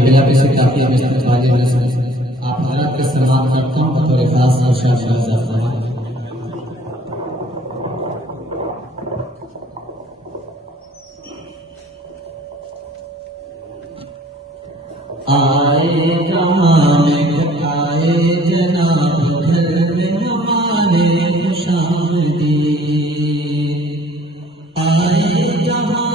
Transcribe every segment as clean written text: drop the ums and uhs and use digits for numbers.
بلا کسی کافی میں استقبال آپ حضرات کے سلام کرتا ہوں بطور خاص اور شاہ آئے جہاں میں آئے جناب گھر میں ہمارے خوش آمدید آئے جہاں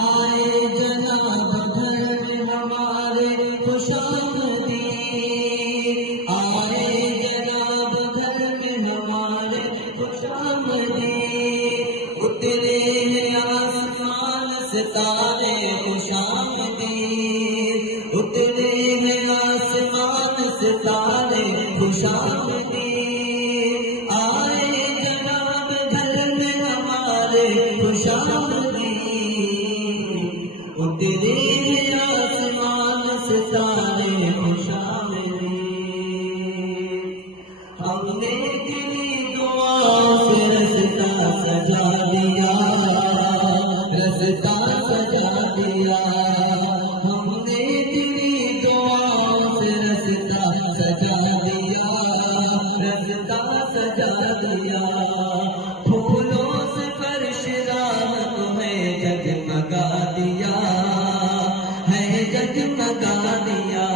آئے جناب گھر میں ہمارے خوش آمدید آئے جناب گھر میں ہمارے خوش آمدید اترے ہیں آسمان ستارے خوش آمدید اترے ہیں آسمان ستارے خوش آمدید آئے جناب گھر میں ہمارے خوش آمدید اترے ہیں آسمان ستارے خوش آمدید ہم نے تیری دعا سے رستہ سجا دیا رستہ سجا دیا سجا دیا پھولوں سے فرش راہ تمہیں جگمگا دیا ہے جگمگا دیا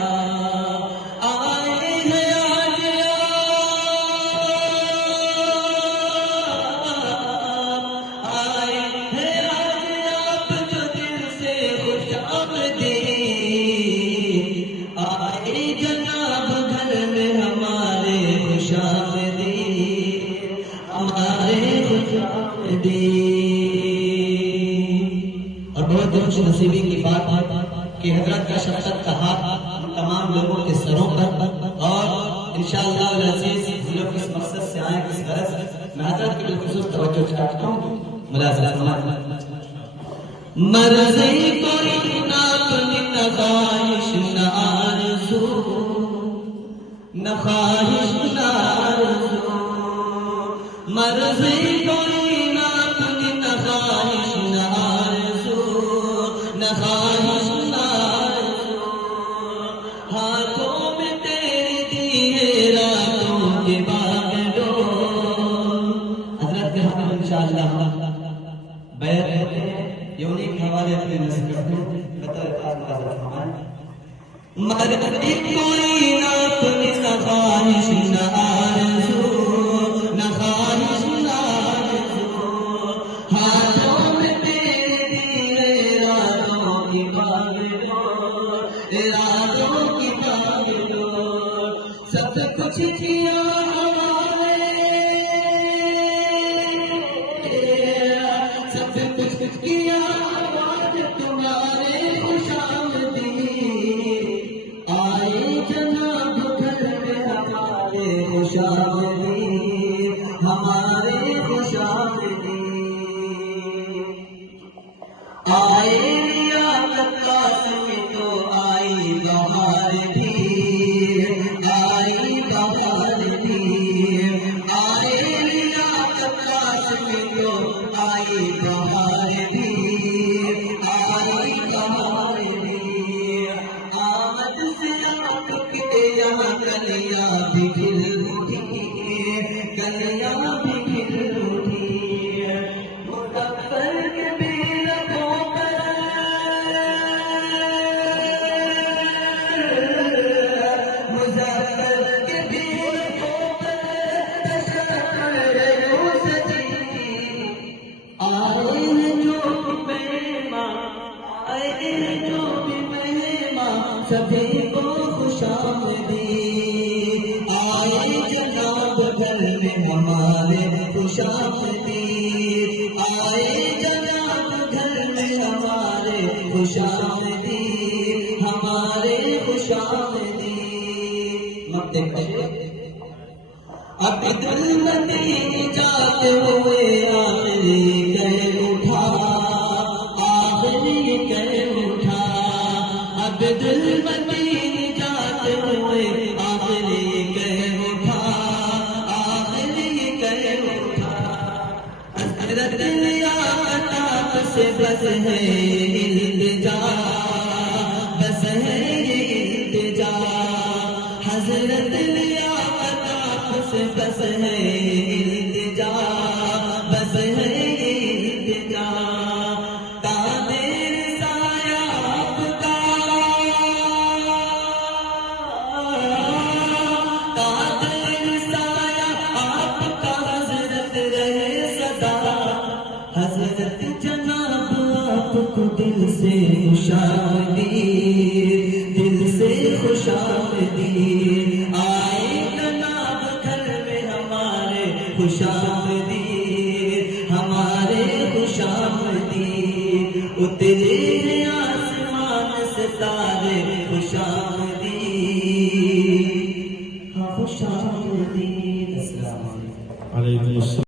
آئے ہیں آج آئے ہیں آج آپ جو دل سے خوش آمدید آئے جناب گھر میں ہمارے خوش آمدید اور بہت خوش نصیبی کی بات کہ حضرت کا شفقت کا ہاتھ تمام لوگوں کے سروں پر اور انشاءاللہ العزیز ضلع کس مقصد سے آئے کس غرض میں حضرت کی بالخصوص توجہ چاہتا ہوں ملازمت مرضی کوئی نہ اپنی نہ خواہش نہ آرزو نہ خواہش نہ آرزو مرضی کوئی نہ اپنی نہ خواہش نہ آرزو نہ خواہش نہ آرزو ہاتھوں میں تیری دی ہے راتوں کے باغ حضرت کے ہاتھ میں انشاءاللہ بیعت ہوتے ہیں یہ انہیں کے حوالے اپنے نصب کرتے ہیں بطور حضرت مرضی کوئی نہ اپنی نہ خواہش نہ آرزو نہ خواہش نہ آرزو ہاتھوں میں تیرے دیے ارادوں کی باغ ارادوں کی باغ سب کچھ کیا ہمارے سب کچھ کیا آج تمہارے خوش آئے جناب گھر میں ہمارے خوش آمدید ہمارے خوش آمدید آئے لیاقت قاسم تو آئی بہار بھی آئی بہار بھی آئے لیاقت قاسم تو آئی بہار بھی آئی بہار بھی آمد سے آپ کے یہاں کلیاں بھی کھل اٹھی کلیاں بھی کھل اٹھی مظفر کے بھی رکھوں پر مظفر کے بھی رکھوں پر تشکر یوں سجی آئے ہیں جو بھی مہمان آئے ہیں جو بھی مہمان سبھی کو خوش آمدید آئے جناب گھر میں ہمارے خوش آمدید آئے جناب گھر میں ہمارے خوش آمدید ہمارے خوش آمدید اب دل مدین جاتے ہوئے آخری کہہ اٹھا آخری کہہ اٹھا اب دل مدین جاتے ہوئے آخری کہہ اٹھا آخری کہہ اٹھا حضرت لیاقت سے بس ہے التجا بس ہے التجا حضرت لیاقت آپ سے بس ہے التجا بس ہے التجا قادر سایہ آپ کا قادر سایہ آپ کا حضرت رہے صدا حضرت جناب آپ کو دل سے خوشامدید دل سے خوشامدید آئے جناب گھر میں ہمارے خوشامدید ہمارے خوشامدید اترے ہیں آسمان ستارے خوشامدید ہاں خوشامدید السلام علیکم علیکم السلام.